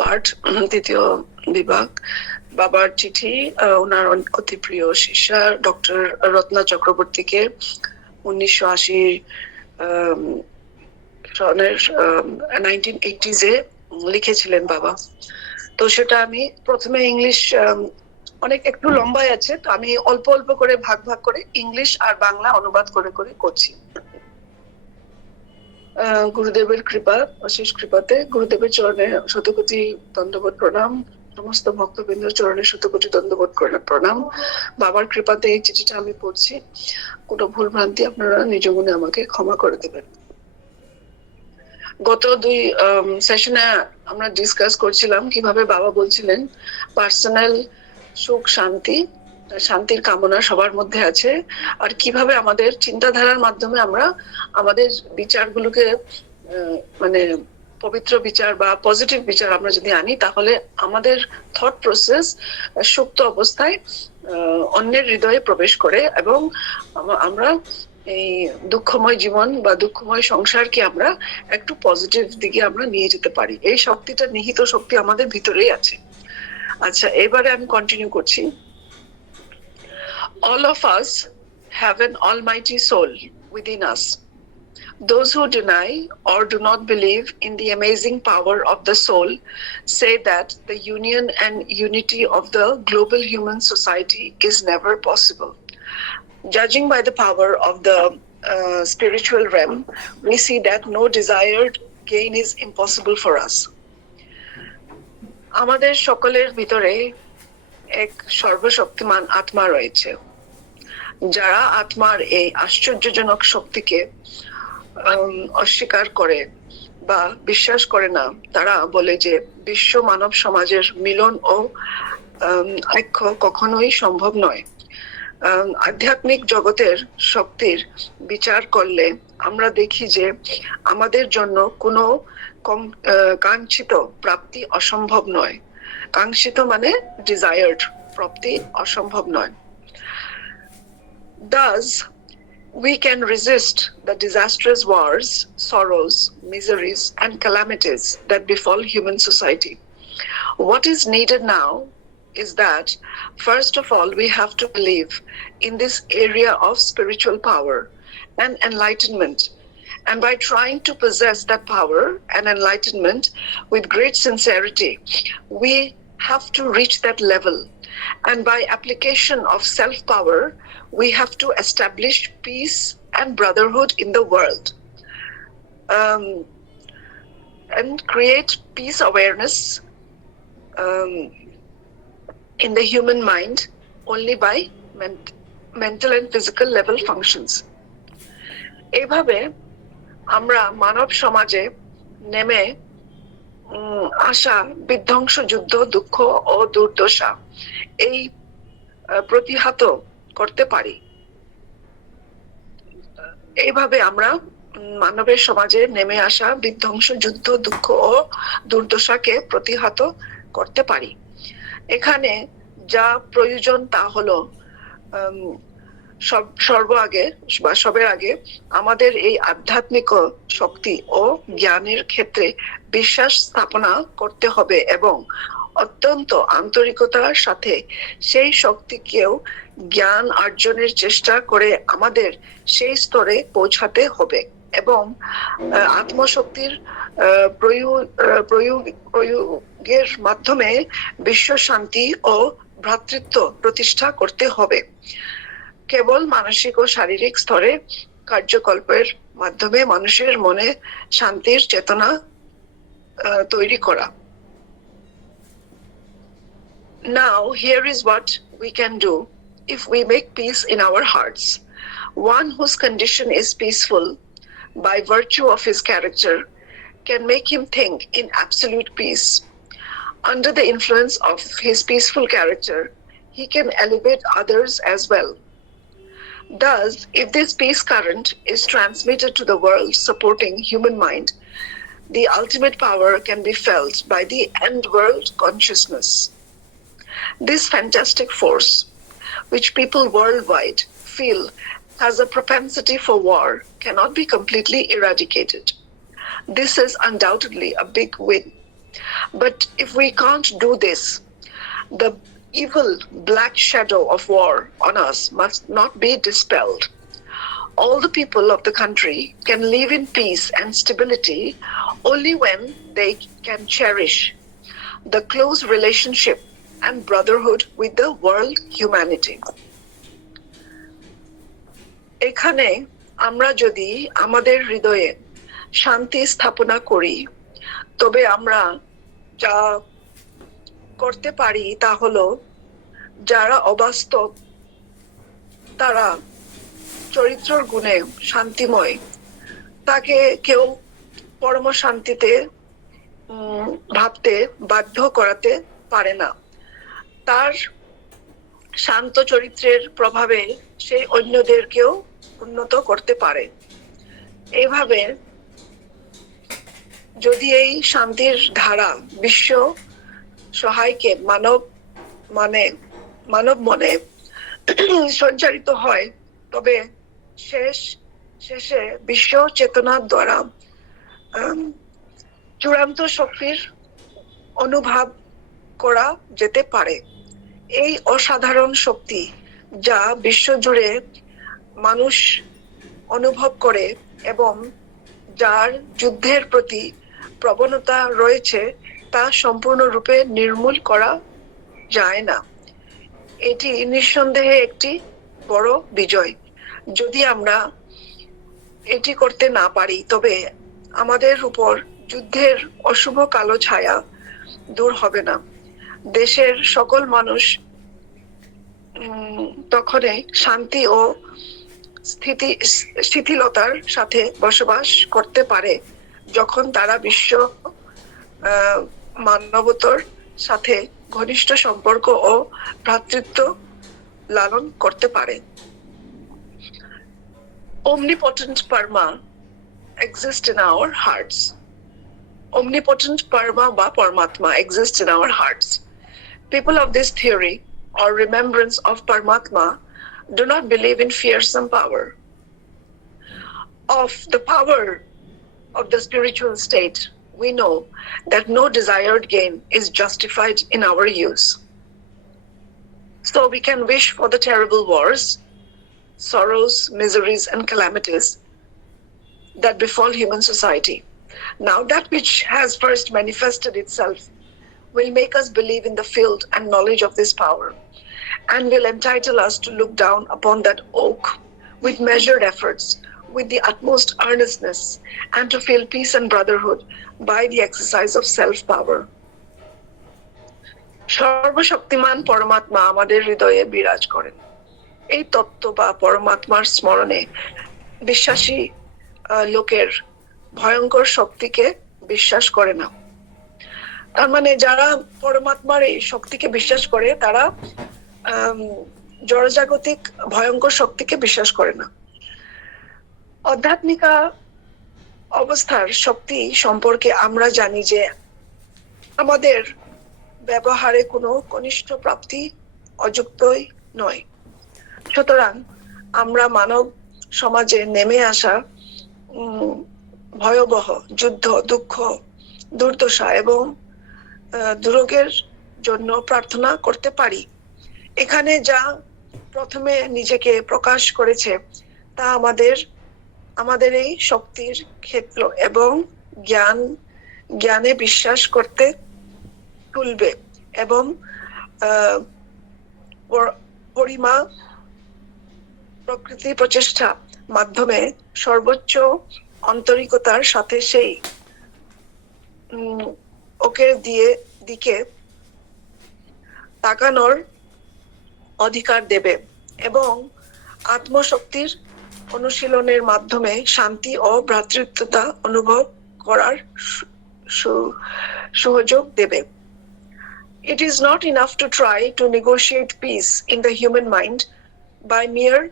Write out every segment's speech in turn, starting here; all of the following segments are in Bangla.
পাঠ, তৃতীয় বিভাগ, বাবার চিঠি ওনার অতি প্রিয় শিষ্যা ডক্টর রত্না চক্রবর্তীকে 1980 সনের 1980s-এ লিখেছিলেন বাবা। তো সেটা আমি প্রথমে ইংলিশ, অনেক একটু লম্বাই আছে, তো আমি অল্প অল্প করে ভাগ ভাগ করে ইংলিশ আর বাংলা অনুবাদ করে করে করছি। গুরুদেবের কৃপা, অশেষ কৃপাতে গুরুদেবের চরণে শতকোটি দণ্ডবোধ প্রণাম, সমস্ত ভক্তবৃন্দের চরণে শতকোটি দণ্ডবোধ প্রণাম। বাবার কৃপাতে এই চিঠিটা আমি পড়ছি, কোনো ভুল ভ্রান্তি আপনারা নিজ মনে আমাকে ক্ষমা করে দেবেন। গত 2 সেশনে আমরা ডিসকাস করছিলাম কিভাবে বাবা বলছিলেন পার্সোনাল সুখ শান্তির কামনা সবার মধ্যে আছে, আর কিভাবে আমাদের চিন্তাধারার মাধ্যমে আমরা আমাদের বিচারগুলোকে মানে পবিত্র বিচার বা পজিটিভ বিচার আমরা যদি আনি, তাহলে আমাদের থট প্রসেস সুপ্ত অবস্থায় অন্যের হৃদয়ে প্রবেশ করে এবং আমরা এই দুঃখময় জীবন বা দুঃখময় সংসারকে আমরা একটু পজিটিভ দিকে আমরা নিয়ে যেতে পারি। এই শক্তিটা, নিহিত শক্তি আমাদের ভিতরেই আছে। আচ্ছা, এবারে আমি কন্টিনিউ করছি। All of us have an almighty soul within us. Those who deny or do not believe in the amazing power of the soul say that the union and unity of the global human society is never possible. Judging by the power of the spiritual realm, we see that no desired gain is impossible for us. আমাদের সকলের ভিতরে এক সর্বশক্তিমান আত্মা রয়েছে। যারা আত্মার এই আশ্চর্যজনক শক্তিকে অস্বীকার করে বা বিশ্বাস করে না, তারা বলে যে বিশ্ব মানব সমাজের মিলন ও ঐক্য কখনোই সম্ভব নয়। আধ্যাত্মিক জগতের শক্তির বিচার করলে আমরা দেখি যে আমাদের জন্য কোনো কাঙ্ক্ষিত প্রাপ্তি অসম্ভব নয়। কাঙ্ক্ষিত মানে ডিজায়ার্ড প্রাপ্তি অসম্ভব নয়। Thus, we can resist the disastrous wars, sorrows, miseries, and calamities that befall human society. What is needed now is that, first of all, we have to believe in this area of spiritual power and enlightenment. And by trying to possess that power and enlightenment with great sincerity, we have to reach that level. And by application of self-power, we have to establish peace and brotherhood in the world. And create peace awareness in the human mind only by mental and physical level functions. এইভাবে আমরা মানব সমাজে নেমে আসা বিধ্বংস, যুদ্ধ, দুঃখ ও দুর্দশা এই প্রতিহত করতে পারি। এইভাবে আমরা মানবের সমাজে নেমে আসা বিধ্বংস, যুদ্ধ, দুঃখ ও দুর্দশাকে প্রতিহত করতে পারি। এখানে যা প্রয়োজন তা হলো সবের আগে আমাদের এই আধ্যাত্মিক শক্তি ও জ্ঞানের ক্ষেত্রে বিশ্বাস স্থাপনা করতে হবে এবং অত্যন্ত আন্তরিকতার সাথে সেই শক্তিকেও জ্ঞান অর্জনের চেষ্টা করে আমাদের সেই স্তরে পৌঁছাতে হবে এবং আত্মশক্তির প্রয়োগের মাধ্যমে বিশ্ব শান্তি ও ভ্রাতৃত্ব প্রতিষ্ঠা করতে হবে। কেবল মানসিক ও শারীরিক স্তরে কার্যকল্পের মাধ্যমে মানুষের মনে শান্তির চেতনা তৈরি করা। Now, here is what we can do if we make peace in our hearts. One whose condition is peaceful by virtue of his character can make him think in absolute peace. Under the influence of his peaceful character, he can elevate others as well. Thus, if this peace current is transmitted to the world supporting human mind, the ultimate power can be felt by the end world consciousness. This fantastic force, which people worldwide feel has a propensity for war, cannot be completely eradicated. This is undoubtedly a big win But if we can't do this, the evil black shadow of war on us must not be dispelled. All the people of the country can live in peace and stability only when they can cherish the close relationship and brotherhood with the world humanity. এখানে আমরা যদি আমাদের হৃদয়ে শান্তি স্থাপনা করি, তবে আমরা যা করতে পারি তা হলো, যারা অবাস্তব তারা চরিত্রের গুণে শান্তিময়, তাকে কেউ পরম শান্তিতে ভাবতে বাধ্য করাতে পারে না। তার শান্ত চরিত্রের প্রভাবে সে অন্যদেরকেও উন্নত করতে পারে। এইভাবে যদি এই শান্তির ধারা বিশ্ব সহায়কে মানব মনে সঞ্চারিত হয়, তবে শেষে বিশ্ব চেতনার দ্বারা চূড়ান্ত শক্তির অনুভব করা যেতে পারে। এই অসাধারণ শক্তি যা বিশ্বজুড়ে মানুষ অনুভব করে এবং যার যুদ্ধের প্রতি প্রবণতা রয়েছে, তা সম্পূর্ণরূপে নির্মূল করা যায় না। এটি নিঃসন্দেহে একটি বড় বিজয়। যদি আমরা এটি করতে না পারি, তবে আমাদের উপর যুদ্ধের অশুভ কালো ছায়া দূর হবে না। দেশের সকল মানুষ তখনই শান্তি ও স্থিতিশীলতার সাথে বসবাস করতে পারে, যখন তারা বিশ্ব মানবতার সাথে ঘনিষ্ঠ সম্পর্ক ও ভ্রাতৃত্ব লালন করতে পারে। Omnipotent Parma exists in our hearts. Omnipotent Parma বা Paramatma exists in our hearts. People of this theory or remembrance of Paramatma do not believe in fearsome power. Of the power of the spiritual state, we know that no desired gain is justified in our use. So we can wish for the terrible wars, sorrows, miseries, and calamities that befall human society. Now, that which has first manifested itself will make us believe in the field and knowledge of this power, and will entitle us to look down upon that oak with measured efforts, with the utmost earnestness, and to feel peace and brotherhood by the exercise of self-power. সর্বশক্তিমান পরমাত্মা আমাদের হৃদয়ে বিরাজ করেন। এই তত্ত্ব বা পরমাত্মার স্মরণে বিশ্বাসী লোকের ভয়ঙ্কর শক্তিকে বিশ্বাস করে না। তার মানে যারা পরমাত্মার এই শক্তিকে বিশ্বাস করে, তারা জড়জাগতিক ভয়ঙ্কর শক্তিকে বিশ্বাস করে না। আধ্যাত্মিকা অবস্থার শক্তি সম্পর্কে আমরা জানি যে আমাদের ব্যবহারে কোনো কনিষ্ঠ প্রাপ্তি অযুক্তই নয়। সুতরাং আমরা মানব সমাজে নেমে আসা ভয়াবহ যুদ্ধ, দুঃখ, দুর্দশা এবং দুর্যোগের জন্য প্রার্থনা করতে পারি। এখানে যা প্রথমে নিজেকে প্রকাশ করেছে তা আমাদের এই শক্তির ক্ষেত্র এবং জ্ঞানে বিশ্বাস করতে তুলবে এবং পরিমা প্রকৃতি প্রচেষ্টা মাধ্যমে সর্বোচ্চ আন্তরিকতার সাথে সেই ওকে দিকে তাকানোর অধিকার দেবে এবং আত্মশক্তির অনুশীলনের মাধ্যমে শান্তি ও ভ্রাতৃত্বতা অনুভব করার সুযোগ দেবে। It is not enough to try to negotiate peace in the human mind by mere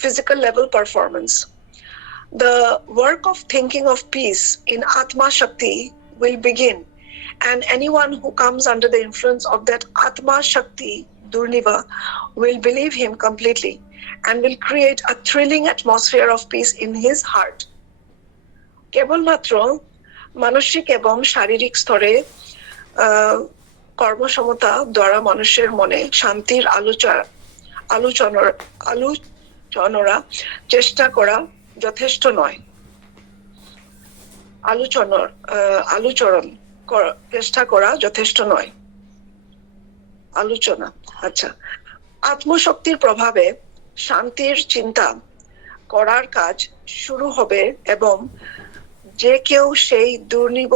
physical level performance. The work of thinking of peace in Atma Shakti will begin, and anyone who comes under the influence of that Atma Shakti Durniva will believe him completely and will create a thrilling atmosphere of peace in his heart. কেবলমাত্র মানসিক এবং শারীরিক স্তরে কর্মসমতা দ্বারা মানুষের মনে শান্তির আলোচনারা চেষ্টা করা যথেষ্ট নয়। চেষ্টা করা যথেষ্ট নয়। আলোচনা, আচ্ছা। আত্মশক্তির প্রভাবে শান্তির চিন্তা করার কাজ শুরু হবে এবং যে কেউ সেই দুর্নিব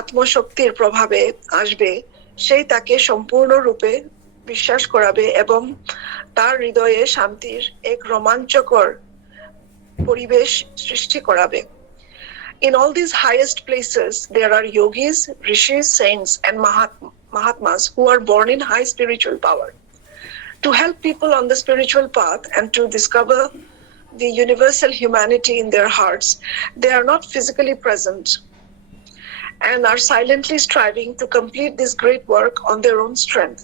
আত্মশক্তির প্রভাবে আসবে সেই তাকে সম্পূর্ণরূপে বিশ্বাস করাবে এবং তার হৃদয়ে শান্তির এক রোমাঞ্চকর পরিবেশ সৃষ্টি করাবে। In all these highest places, there are yogis, rishis, saints, and mahatmas who are born in high spiritual power. To help people on the spiritual path and to discover the universal humanity in their hearts, they are not physically present and are silently striving to complete this great work on their own strength.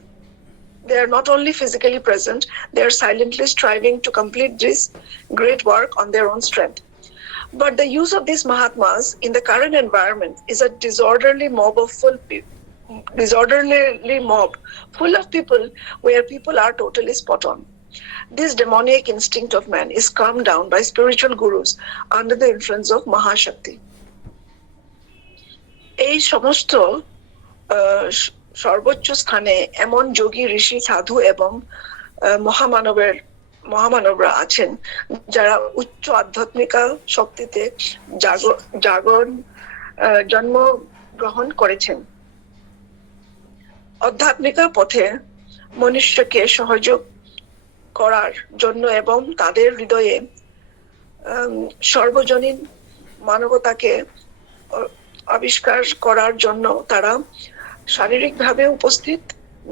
They are not only physically present, they are silently striving to complete this great work on their own strength. But the use of these Mahatmas in the current environment is a disorderly mob full of people where people are totally spot on. This demoniac instinct of man is calmed down by spiritual gurus under the influence of Mahashakti. এই সমস্ত সর্বোচ্চ স্থানে এমন যোগী, ঋষি, সাধু এবং মহামানবরা আছেন যারা উচ্চ আধ্যাত্মিক শক্তিতে জন্ম গ্রহণ করেছেন। আধ্যাত্মিক পথে মনুষ্যকে সহযোগ করার জন্য এবং তাদের হৃদয়ে সর্বজনীন মানবতাকে আবিষ্কার করার জন্য তারা শারীরিকভাবে উপস্থিত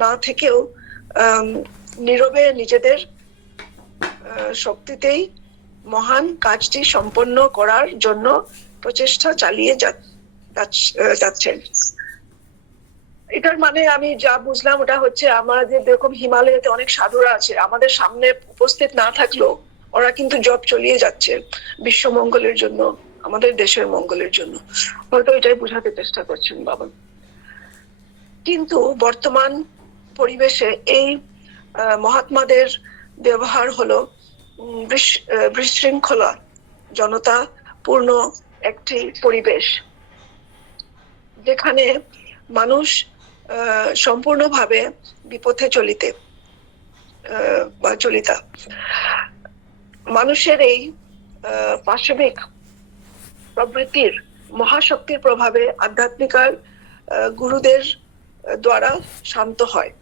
না থেকেও নীরবে নিজেদের শক্তিতেই মহান কাজটি সম্পন্ন করার জন্য প্রচেষ্টা চালিয়ে যাচ্ছেন। এটার মানে আমি যা বুঝলাম ওটা হচ্ছে, আমাদের যেরকম হিমালয়তে অনেক সাধুরা আছে, আমাদের সামনে উপস্থিত না থাকলেও ওরা কিন্তু জব চালিয়ে যাচ্ছে বিশ্ব মঙ্গলের জন্য, আমাদের দেশের মঙ্গলের জন্য। হয়তো এটাই বোঝাতে চেষ্টা করছেন বাবা। কিন্তু বর্তমান পরিবেশে এই মহাত্মাদের ব্যবহার হলো বিশৃঙ্খলা জনতা পূর্ণ একটি পরিবেশ, যেখানে মানুষ সম্পূর্ণভাবে বিপথে চলিতা। মানুষের এই পাশবিক প্রবৃত্তির মহাশক্তির প্রভাবে আধ্যাত্মিক গুরুদের দ্বারা শান্ত হয়।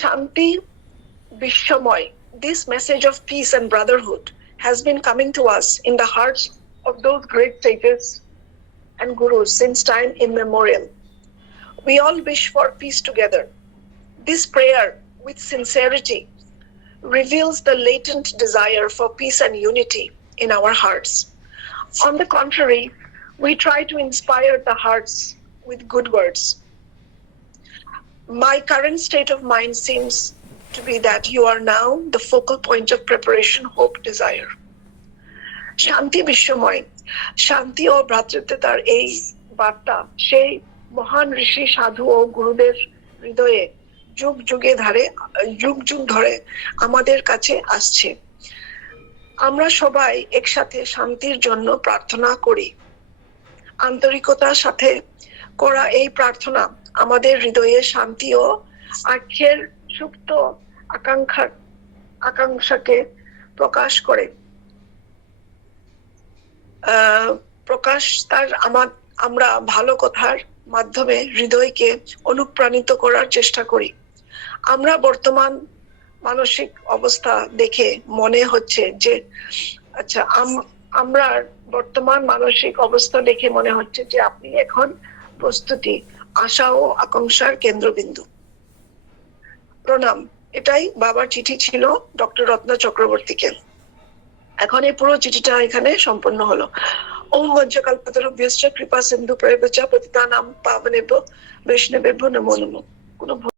শান্তি বিশ্বময়, this message of peace and brotherhood has been coming to us in the hearts of those great sages and gurus since time immemorial. We all wish for peace together. This prayer with sincerity reveals the latent desire for peace and unity in our hearts. On the contrary, we try to inspire the hearts with good words. My current state of mind seems to be that you are now the focal point of preparation, hope, desire. শান্তি বিশ্বময়, শান্তি ও ভ্রাতৃত্বতার এই বার্তা সেই মহান ঋষি, সাধু ও গুরুদের হৃদয়ে যুগ যুগ ধরে আমাদের কাছে আসছে। আমরা সবাই একসাথে শান্তির জন্য প্রার্থনা করি। আন্তরিকতার সাথে করা এই প্রার্থনা আমাদের হৃদয়ে শান্তি ও আক্ষের সুপ্ত আকাঙ্ক্ষাকে প্রকাশ করে। আমরা ভালো কথার মাধ্যমে হৃদয়কে অনুপ্রাণিত করার চেষ্টা করি। আমরা বর্তমান মানসিক অবস্থা দেখে মনে হচ্ছে যে আমরা বর্তমান মানসিক অবস্থা দেখে মনে হচ্ছে যে আপনি এখন প্রস্তুতি, আশা ও আকাঙ্ক্ষার কেন্দ্রবিন্দু। প্রণাম। এটাই বাবার চিঠি ছিল ডক্টর রত্না চক্রবর্তীকে। এখন এই পুরো চিঠিটা এখানে সম্পন্ন হলো। ওম বঞ্চকল্পতরুভ্যশ্চ কৃপা সিন্ধু প্রয়োগচ পতিতানাং পাবনেভ্যো বৈষ্ণবেভ্যো নমো নমঃ।